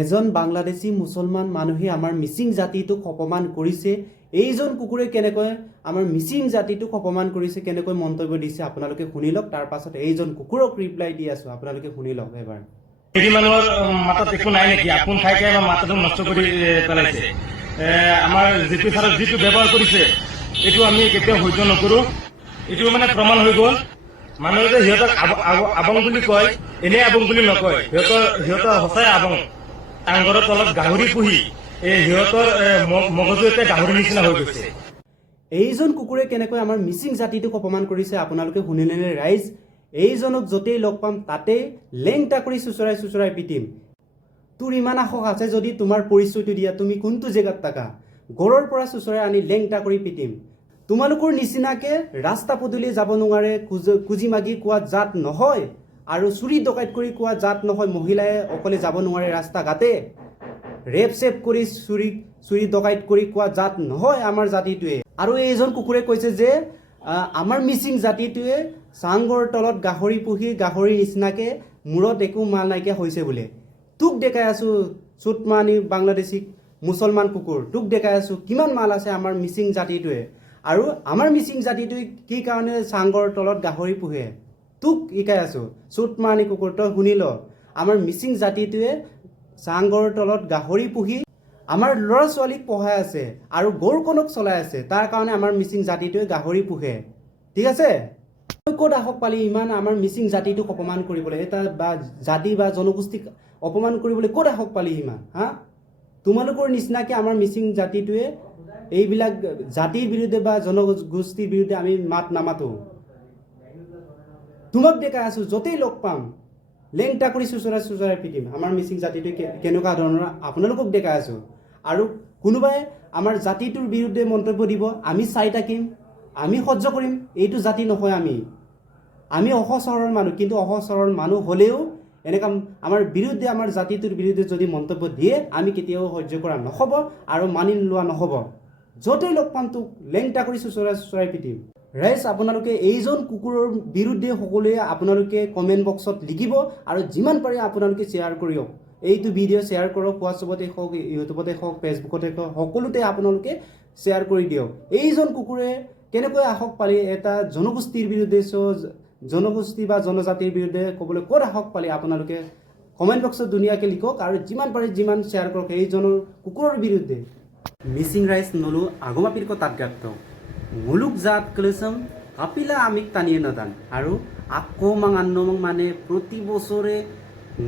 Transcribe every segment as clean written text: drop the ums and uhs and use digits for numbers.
এজন বাংলাদেশী মুছলমান মানুহে আমাৰ মিচিং জাতিটোক অপমান কৰিছে। এইজন কুকুৰে কেনেকৈ আমাৰ মিচিং জাতিটোক অপমান কৰিছে, কেনেকৈ মন্তব্য দিছে আপোনালোকে শুনি লওক। তাৰ পাছত এইজন কুকুৰক ৰিপ্লাই দি আছো, আপোনালোকে শুনি লওক এবাৰ। এই মানুহৰ মাতত একো নাই নেকি? আপোন ঠাইতে আমাৰ মাতটো নষ্ট কৰি পেলাইছে। আমাৰ যিটো ছাৰত যিটো ব্যৱহাৰ কৰিছে এইটো আমি কেতিয়াও সহ্য নকৰো। এইটো মানে প্ৰমাণ হৈ গ'ল। মানুহে যে সিহঁতক আবং বুলি কয়, এনেই আবং বুলি নকয়। সিহঁতৰ সঁচাই আবং। টাংঘৰৰ তলত গাহৰি পুহি সিহঁতৰ মগজু এতিয়া গাহৰি নিচিনা হৈ গৈছে। এইজন কুকুৰে কেনেকৈ আমাৰ মিচিং জাতিটোক অপমান কৰিছে আপোনালোকে শুনিলে নে ৰাইজ? এইজনক য'তেই লগ পাম তাতেই লেংটা কৰি চুচৰাই চুচৰাই পিটিম। তোৰ ইমান সাহস আছে যদি তোমাৰ পৰিচয়টো দিয়া, তুমি কোনটো জেগাত থাকা? গড়ৰ পৰা চুচৰাই আনি লেংটা কৰি পিটিম। তোমালোকৰ নিচিনাকে ৰাস্তা পদূলি যাব নোৱাৰে, খুজি মাগি কোৱা জাত নহয়, আৰু চুৰি ডকাইত কৰি কোৱা জাত নহয়। মহিলাই অকলে যাব নোৱাৰে ৰাস্তা ঘাটে, ৰেপ চেপ কৰি চুৰি ডকাইত কৰি কোৱা জাত নহয় আমাৰ জাতিটোৱে। আৰু এইজন কুকুৰে কৈছে যে আমাৰ মিচিং জাতিটোৱে চাংঘৰ তলত গাহৰি পুহি গাহৰিৰ নিচিনাকে মূৰত একো মাল নাইকিয়া হৈছে বোলে। তোক দেখাই আছো চুটমানি বাংলাদেশী মুছলমান কুকুৰ, তোক দেখাই আছো কিমান মাল আছে আমাৰ মিচিং জাতিটোৱে। আৰু আমাৰ মিচিং জাতিটোৱে কি কাৰণে চাংঘৰ তলত গাহৰি পোহে তোক শিকাই আছো চুটমানি কুকুৰ। তই শুনি ল, আমাৰ মিচিং জাতিটোৱে চাংঘৰ তলত গাহৰি পুহি আমাৰ ল'ৰা ছোৱালীক পঢ়াই আছে আৰু গৰুকণক চলাই আছে। তাৰ কাৰণে আমাৰ মিচিং জাতিটোৱে গাহৰি পোহে, ঠিক আছে? তই ক'ত সাহস পালি ইমান আমাৰ মিচিং জাতিটোক অপমান কৰিবলৈ? এটা বা জাতি বা জনগোষ্ঠীক অপমান কৰিবলৈ ক'ত সাহস পালি ইমান? হা, তোমালোকৰ নিচিনাকে আমাৰ মিচিং জাতিটোৱে এইবিলাক জাতিৰ বিৰুদ্ধে বা জনগোষ্ঠীৰ বিৰুদ্ধে আমি মাত নামাতো। তোমাক দেখাই আছো য'তেই লগ পাম লেংটা কৰি চুচৰাই চুচৰাই পিটিম। আমাৰ মিচিং জাতিটোৱে কেনেকুৱা ধৰণৰ আপোনালোকক দেখাই আছো। আৰু কোনোবাই আমাৰ জাতিটোৰ বিৰুদ্ধে মন্তব্য দিব, আমি চাই থাকিম, আমি সহ্য কৰিম। এইটো জাতি নহয় আমি অসচৰৰ মানুহ। কিন্তু অসচৰৰ মানুহ হ'লেও এনেকুৱা আমাৰ বিৰুদ্ধে, আমাৰ জাতিটোৰ বিৰুদ্ধে যদি মন্তব্য দিয়ে আমি কেতিয়াও সহ্য কৰা নহ'ব আৰু মানি লোৱা নহ'ব। য'তেই লগ পাম তোক লেংটা কৰি চুচৰাই চুচৰাই পিটিম। ৰাইজ, আপোনালোকে এইজন কুকুৰৰ বিৰুদ্ধে সকলোৱে আপোনালোকে কমেণ্ট বক্সত লিখিব আৰু যিমান পাৰে আপোনালোকে শ্বেয়াৰ কৰিয়ক। এইটো ভিডিঅ' শ্বেয়াৰ কৰক, হোৱাটছএপতে হওক, ইউটিউবতে হওক, ফেচবুকতে হওক, সকলোতে আপোনালোকে শ্বেয়াৰ কৰি দিয়ক। এইজন কুকুৰে কেনেকৈ সাহস পালি এটা জনগোষ্ঠীৰ বিৰুদ্ধে, জনগোষ্ঠী বা জনজাতিৰ বিৰুদ্ধে ক'বলৈ ক'ত সাহস পালি? আপোনালোকে কমেণ্ট বক্সত ধুনীয়াকৈ লিখক আৰু যিমান পাৰে যিমান শ্বেয়াৰ কৰক এইজনৰ কুকুৰৰ বিৰুদ্ধে। মিচিং ৰাইস নলু আগমাপিৰ কো তাতগাত মুলুক জাত কলেসম কাপিলা আমিক টানিয়ে নদান আৰু আকৌ মাং মানে প্রতি বছরে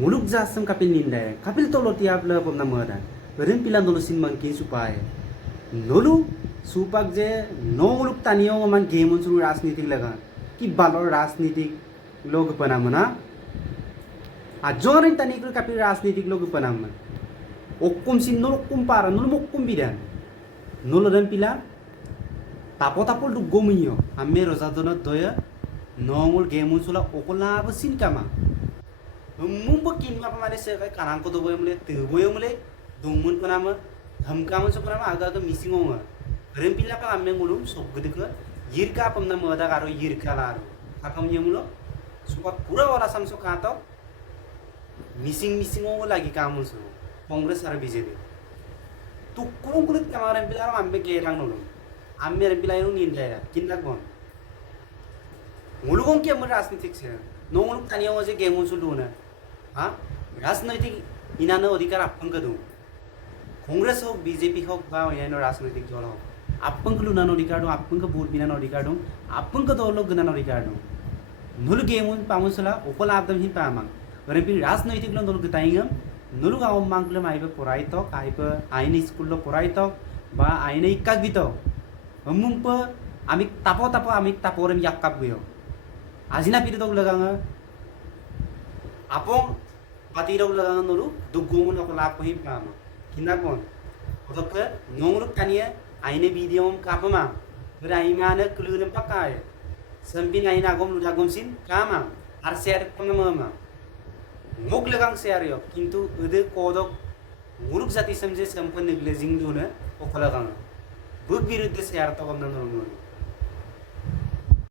মুলুক জাসম কাপিল নিন্দায় কাপিল তলতিয়া আপলা পমনা মদা বেরেন পিলা নলু সিনমান কি সুপায় নলু সুপাক যে ন মুলুক টানিয়েও মান গেমন সুরু রাজনীতিক লাগা কি বালর রাজনীতিক লোক পনামনা আজরেন টানিক কাপিল রাজনীতিক লোক পনামনা okum sin nul kumpara nul mokum bidan nul dan pila tapol du gominyo amme rozadona doya nongul gemun sula okola basin kama mumba kin ma pamane se kai kanang ko do boy mule te boy mule dongmun panama dhamkamun so panama aga ga misingonga rem pila pa amme ngulum sok gede ka yirka pamna moda karo yirka laro apam yemulo supat pura wala samso kato missing lagi kamun so Kongres are BJP তো কোন কোন কামার MP আর আমবে কে রাং নলু আম্মে MP Lino নিন যায় কিনলাক বন মুলুগং কি আমর রাজনীতিক ছে নমুলুক তানিও যে গেমন সুলু না হ্যাঁ রাজনৈতিক ইনানো অধিকার আপঙ্ক দু কংগ্রেস হোক বিজেপি হোক বা অন্যান্য রাজনৈতিক দল হোক আপঙ্ক লুনানো অধিকার দু আপঙ্ক ভোট বিনানো অধিকার দু আপঙ্ক দল গনানো অধিকার দু নলু গেমন পামুসলা ওকলা আদম হি পামাং এমপি রাজনৈতিক লো নলু গতাইngam nulu gaw mangklem aibe poraitok aibe aine school lo poraitok ba aine ikkak bito mumpa amik tapo amik taporem yakap guyo azina pide dog laganga apong pati dog laganga nulu dugumun ko lap hi pama kinakon odok nonguluk kania aine video kapama raimane klurem pakai sampin aina gom ludagom sin kama ar share pamama মুখ লাগাং সেয়ারিও কিন্তু এদের কদক মুলুক জাতি সমঝে সম্পন্ন glazing দুনে Okhla গাং book বিরুদ্ধে share তো কম না